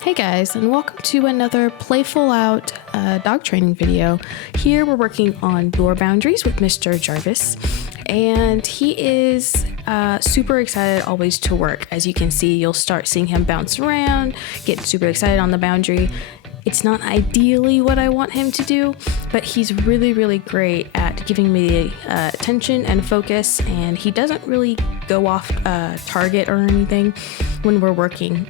Hey guys, and welcome to another Playful Out dog training video. Here we're working on door boundaries with Mr. Jarvis, and he is super excited always to work. As you can see, you'll start seeing him bounce around, get super excited on the boundary. It's not ideally what I want him to do, but he's really great at giving me attention and focus, and he doesn't really go off target or anything when we're working.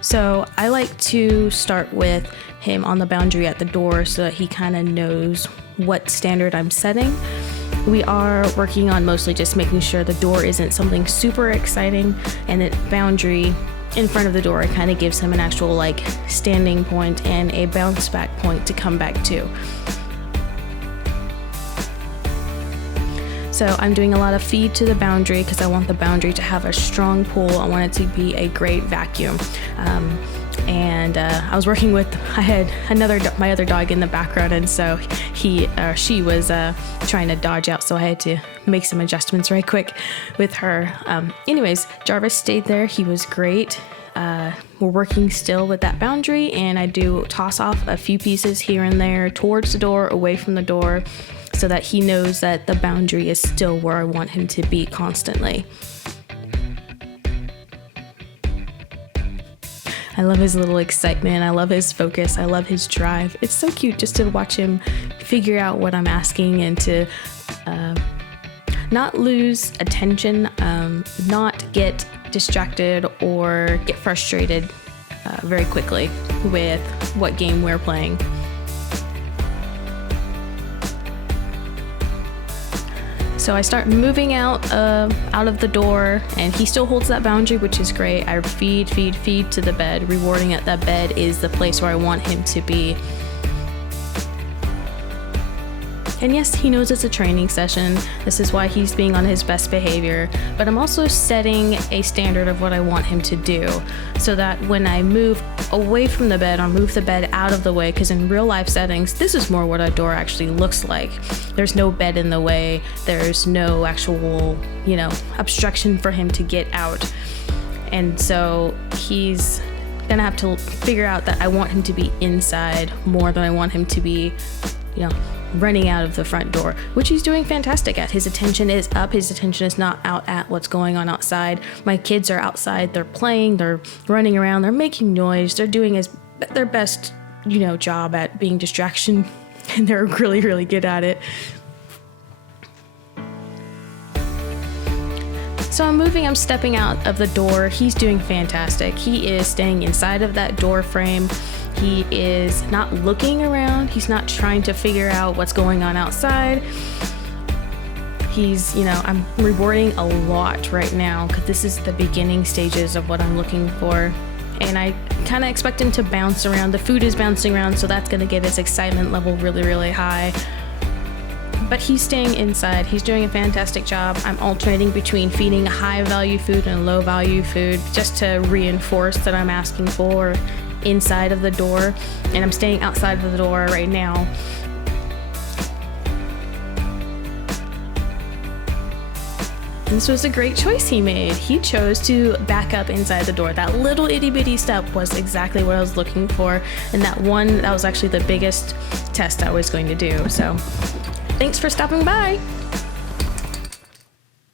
So I like to start with him on the boundary at the door so that he kind of knows what standard I'm setting. We are working on mostly just making sure the door isn't something super exciting, and that boundary in front of the door kind of gives him an actual standing point and a bounce back point to come back to. So I'm doing a lot of feed to the boundary because I want the boundary to have a strong pull. I want it to be a great vacuum. I was working with, I had my other dog in the background, and so she was trying to dodge out, so I had to make some adjustments right quick with her. Anyways, Jarvis stayed there. He was great. We're working still with that boundary, and I do toss off a few pieces here and there towards the door, away from the door, so that he knows that the boundary is still where I want him to be constantly. I love his little excitement. I love his focus. I love his drive. It's so cute just to watch him figure out what I'm asking and to not lose attention, not get distracted or get frustrated very quickly with what game we're playing. So I start moving out of the door, and he still holds that boundary, which is great. I feed to the bed, rewarding that that bed is the place where I want him to be. And yes, he knows it's a training session. This is why he's being on his best behavior, but I'm also setting a standard of what I want him to do so that when I move away from the bed or move the bed out of the way, because in real life settings, this is more what a door actually looks like. There's no bed in the way. There's no actual, obstruction for him to get out. And so he's gonna have to figure out that I want him to be inside more than I want him to be, running out of the front door, which he's doing fantastic at. His attention is up. His attention is not out at what's going on outside. My kids are outside. They're playing. They're running around. They're making noise. They're doing their best, job at being distraction, and they're really good at it. So I'm stepping out of the door. He's doing fantastic. He is staying inside of that door frame. He is not looking around. He's not trying to figure out what's going on outside. He's, I'm rewarding a lot right now because this is the beginning stages of what I'm looking for. And I kind of expect him to bounce around. The food is bouncing around, so that's going to get his excitement level really high. But he's staying inside. He's doing a fantastic job. I'm alternating between feeding high value food and low value food just to reinforce that I'm asking for inside of the door, and I'm staying outside of the door right now. This was a great choice he made. He chose to back up inside the door. That little itty bitty step was exactly what I was looking for, and that was actually the biggest test I was going to do. So thanks for stopping by.